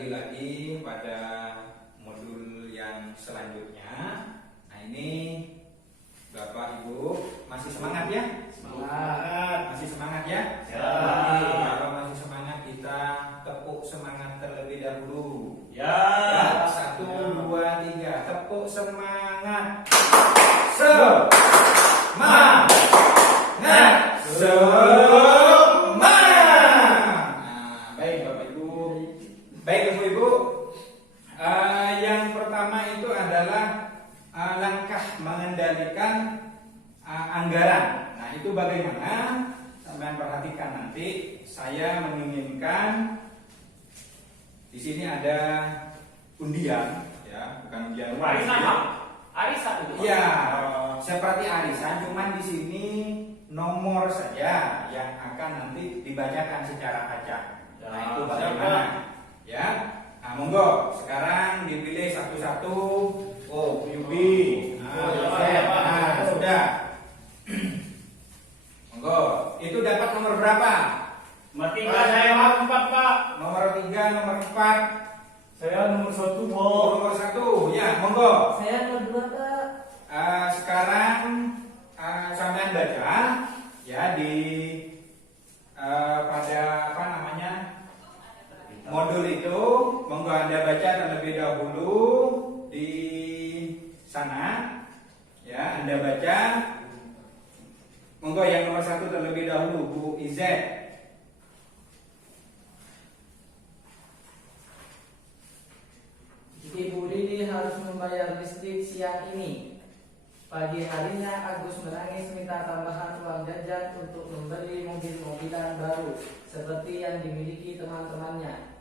kembali lagi pada modul yang selanjutnya. Nah, ini Bapak Ibu masih semangat ya? Semangat. Masih semangat ya? Ya. Kalau masih semangat, kita tepuk semangat terlebih dahulu. Ya. Ya, 1, 2, 3, tepuk semangat. Semangat. Baik Bapak Ibu. Baik Ibu-Ibu. Yang pertama itu adalah langkah mengendalikan anggaran. Nah, itu bagaimana? Sampai perhatikan nanti. Saya menginginkan di sini ada undian, ya, bukan undian Arisan, Pak. Arisan itu, Pak. Iya, seperti arisan, cuman di sini nomor saja yang akan nanti dibacakan secara acak. Nah, itu bagaimana? Ya, nah, monggo. Sekarang dipilih satu-satu. Oh, Yubi. Nah, sudah. Monggo. Itu dapat nomor berapa? Nomor 3, saya nomor 4, Pak. Nomor 3, nomor 4. Saya nomor 1, Pak. Nomor 1. Ya, monggo. Saya nomor 2, Pak. Sekarang sampean baca ya di pada apa namanya modul itu, monggo Anda baca terlebih dahulu di sana ya. Anda baca, monggo yang nomor 1 terlebih dahulu, Bu Izet. Ibu Lili harus membayar listrik siang ini. Pagi harinya Agus menangis minta tambahan uang jajan untuk membeli mobil-mobilan baru seperti yang dimiliki teman-temannya.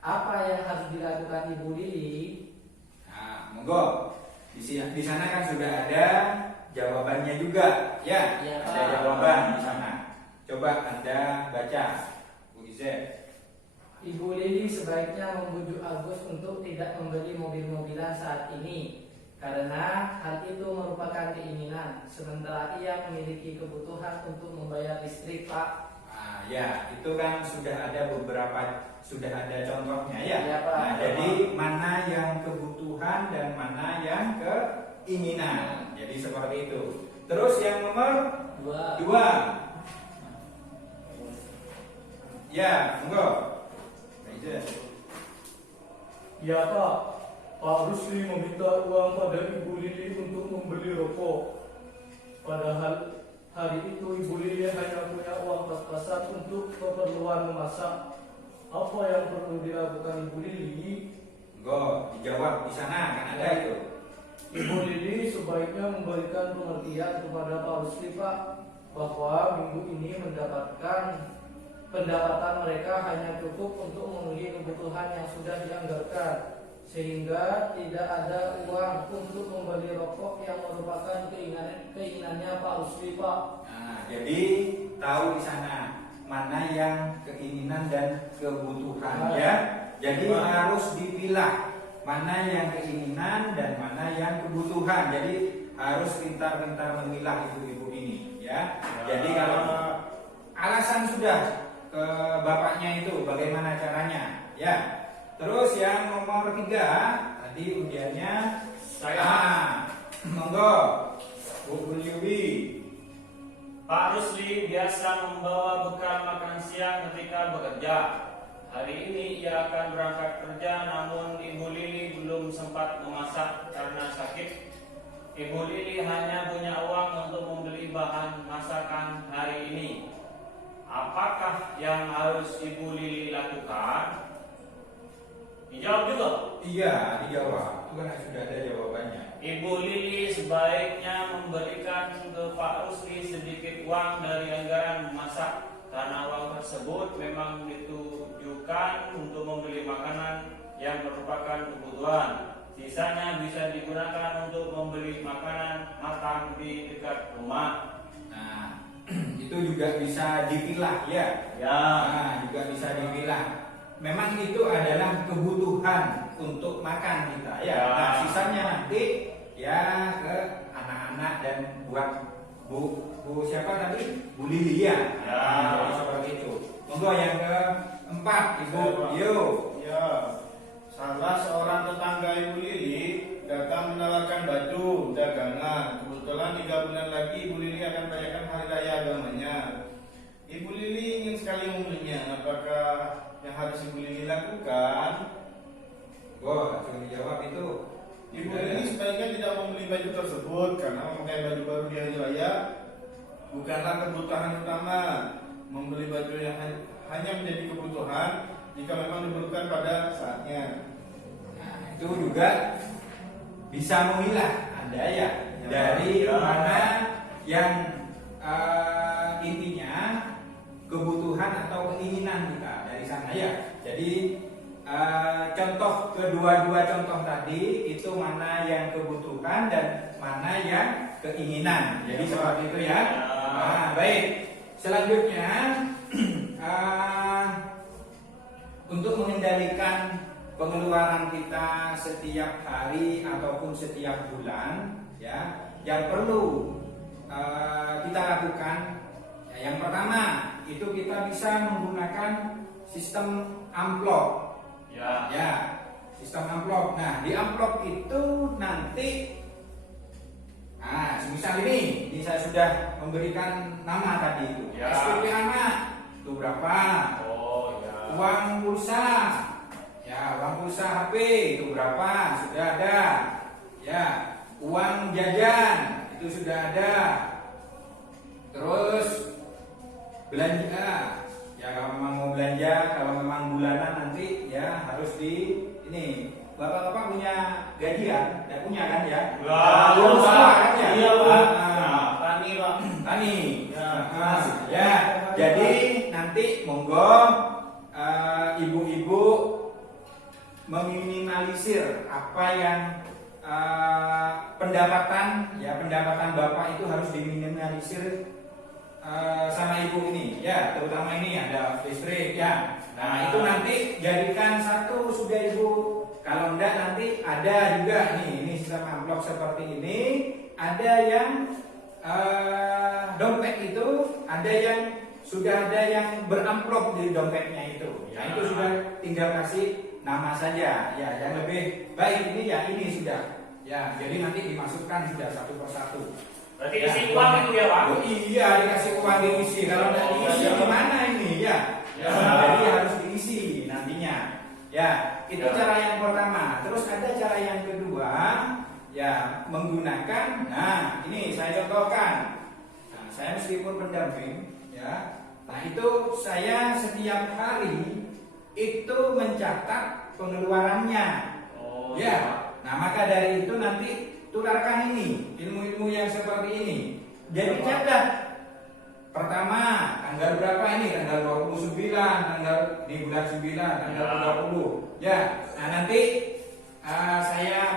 Apa yang harus dilakukan Ibu Lili? Nah, monggo. Di sana kan sudah ada jawabannya juga, ya. Ya, ada Pak. jawaban di sana. Coba Anda baca, Bu Izet. Ibu Lili sebaiknya membujuk Agus untuk tidak membeli mobil-mobilan saat ini karena hal itu merupakan keinginan, sementara ia memiliki kebutuhan untuk membayar listrik, Pak. Nah, ya, itu kan sudah ada contohnya ya. Ya, Pak. Nah, jadi mana yang kebutuhan dan mana yang keinginan. Jadi seperti itu. Terus yang nomor 2. Ya, monggo. Ya, Pak. Pak Rusli meminta uang pada Ibu Lili untuk membeli rokok. Padahal hari itu Ibu Lili hanya punya uang pas-pasan untuk keperluan memasak. Apa yang perlu dilakukan Ibu Lili? Monggo, dijawab di sana kan ada itu. Ibu Lili sebaiknya memberikan pengertian kepada Pak Rusli, Pak, bahwa minggu ini pendapatan mereka hanya cukup untuk memenuhi kebutuhan yang sudah dianggarkan, sehingga tidak ada uang untuk membeli rokok yang merupakan keinginannya Pak Rusli, Pak. Nah, jadi tahu di sana mana yang keinginan dan kebutuhan, ya. Jadi harus dipilah mana yang keinginan dan mana yang kebutuhan. Jadi harus pintar-pintar memilah ibu-ibu ini, ya. Jadi kalau alasan sudah ke bapaknya itu bagaimana caranya, ya. Terus yang nomor 3 tadi undiannya saya. Monggo, Bu Yubi. Pak Rusli biasa membawa bekal makan siang ketika bekerja. Hari ini ia akan berangkat kerja, namun Ibu Lili belum sempat memasak karena sakit. Ibu Lili hanya punya uang untuk membeli bahan masakan hari ini. Apakah yang harus Ibu Lili lakukan? Dijawab juga. Iya, dijawab. Itu kan sudah ada jawabannya. Ibu Lili sebaiknya memberikan ke Pak Rusli sedikit uang dari anggaran memasak karena uang tersebut memang ditujukan untuk membeli makanan yang merupakan kebutuhan. Sisanya bisa digunakan untuk membeli makanan makan di dekat rumah. Nah, itu juga bisa dipilah, ya. Ya. Nah, juga bisa dipilah. Memang itu adalah kebutuhan untuk makan kita, ya. Nah, sisanya nanti ya ke anak-anak dan buat Bu siapa tadi? Bu Lili, ya. Ya. Nah, jadi seperti itu. Monggo yang ke 4 Ibu Saya, Pak. Yo. Ya, salah seorang tetangga Ibu Lili datang menawarkan baju dagangan. Kebetulan 3 bulan lagi Ibu Lili akan merayakan hari raya agamanya. Ibu Lili ingin sekali membelinya. Apakah yang harus Ibu Lili lakukan? Langsung dijawab itu. Ibu Lili sebaiknya tidak membeli baju tersebut karena memakai baju baru di hari raya bukanlah kebutuhan utama. Membeli baju yang hanya menjadi kebutuhan jika memang dibutuhkan pada saatnya. Nah, itu juga bisa memilah Anda ya dari Ya. mana yang intinya kebutuhan atau keinginan kita dari sana ya. Jadi contoh kedua-dua contoh tadi itu mana yang kebutuhan dan mana yang keinginan. Jadi seperti itu ya. Nah, baik. Selanjutnya untuk mengendalikan pengeluaran kita setiap hari ataupun setiap bulan ya, yang perlu kita lakukan ya, yang pertama itu kita bisa menggunakan sistem amplop. Ya, sistem amplop. Nah, di amplop itu nanti semisal ini saya sudah memberikan nama tadi itu. Ya. SPP anak itu berapa? Oh ya. Uang pulsa. Ya, uang pulsa HP itu berapa? Sudah ada. Ya, uang jajan itu sudah ada. Terus belanja. Ya, kalau memang mau belanja, kalau memang bulanan nanti ya harus di ini. Bapak-bapak punya gaji kan? Tidak punya kan ya? Belum semua kan ya? Iya, Pak. Tani, Pak. Tani. Ya. Ya. Jadi nanti monggo ibu-ibu meminimalisir apa yang pendapatan bapak itu harus diminimalisir sama ibu ini ya, terutama ini ada listrik ya. Nah, itu nanti jadikan satu sudah ibu. Kalau enggak nanti ada juga nih, ini sistem amplop seperti ini. Ada yang dompet itu, ada yang sudah ada yang beramplop di dompetnya itu. Nah, itu sudah tinggal kasih nama saja. Ya, yang lebih baik ini ya ini sudah. Ya, jadi nanti dimasukkan sudah satu persatu. Berarti isi uang itu ya Pak? Oh iya, dikasih uang diisi. Kalau tidak diisi gimana ini ya? Jadi harus diisi nantinya. Ya, itu cara yang pertama. Terus ada cara yang kedua, ya menggunakan. Nah, ini saya contohkan. Nah, saya meskipun pendamping, ya. Nah, itu saya setiap hari itu mencatat pengeluarannya. Oh Ya. Nah, maka dari itu nanti tularkan ini ilmu-ilmu yang seperti ini. Jadi catat. Pertama, tanggal berapa ini? Tanggal 29, tanggal di bulan 9, tanggal 30. Ya. Nah, nanti saya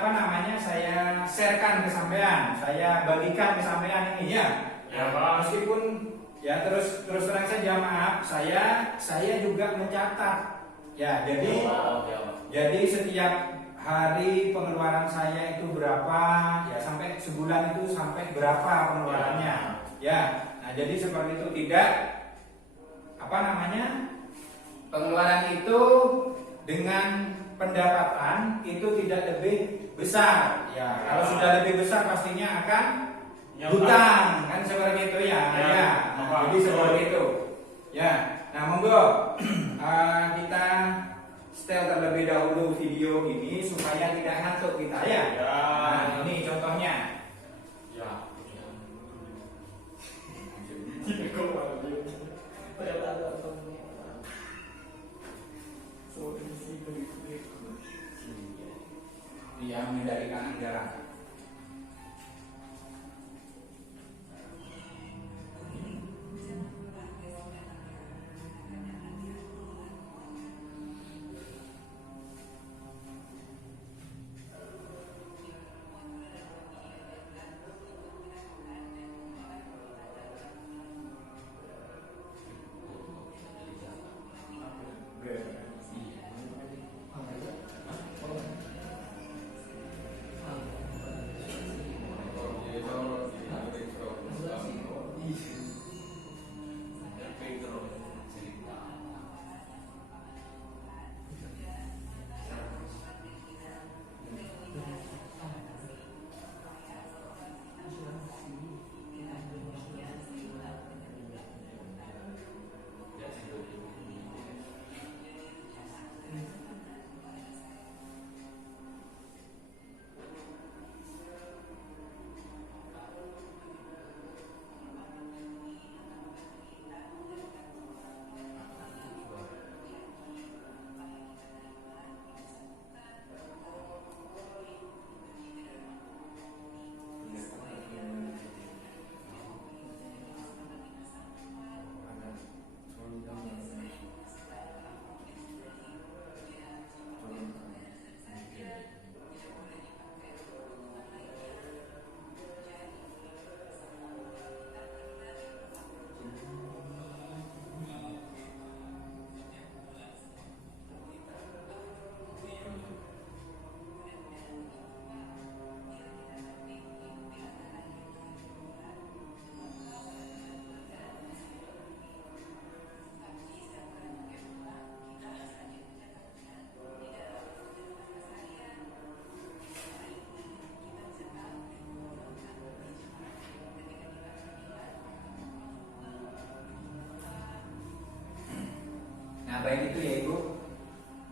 saya sharekan ke sampean, saya bagikan ke sampean ini ya. Ya, Pak. Meskipun ya terus terang saja maaf, saya juga mencatat. Ya, jadi Oh, ya, Pak. jadi setiap hari pengeluaran saya itu berapa, ya sampai sebulan itu sampai berapa pengeluarannya. Ya. Nah, jadi seperti itu, tidak pengeluaran itu dengan pendapatan itu tidak lebih besar. Ya, kalau sudah lebih besar pastinya akan hutang, kan seperti itu ya. Ya. Nah, jadi seperti itu. Ya. Nah, monggo kita setel terlebih dahulu video ini supaya tidak ngantuk kita ya. Nah, ini contohnya. Ya. Dia mengendalikan anggaran.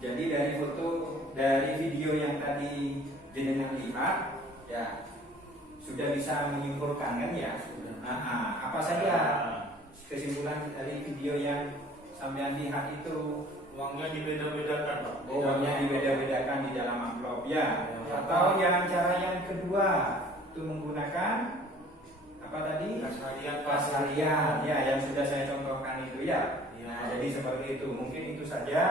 Jadi dari foto, dari video yang tadi jenengan lihat, ya sudah bisa menyimpulkan kan ya? Apa saja kesimpulan dari video yang sampean lihat itu? Uangnya dibeda-bedakan, Pak. Uangnya dibeda-bedakan di dalam amplop ya. Atau yang cara yang kedua itu menggunakan apa tadi? Kas harian ya, yang sudah saya contohkan itu ya. Nah, jadi seperti itu. Mungkin itu saja.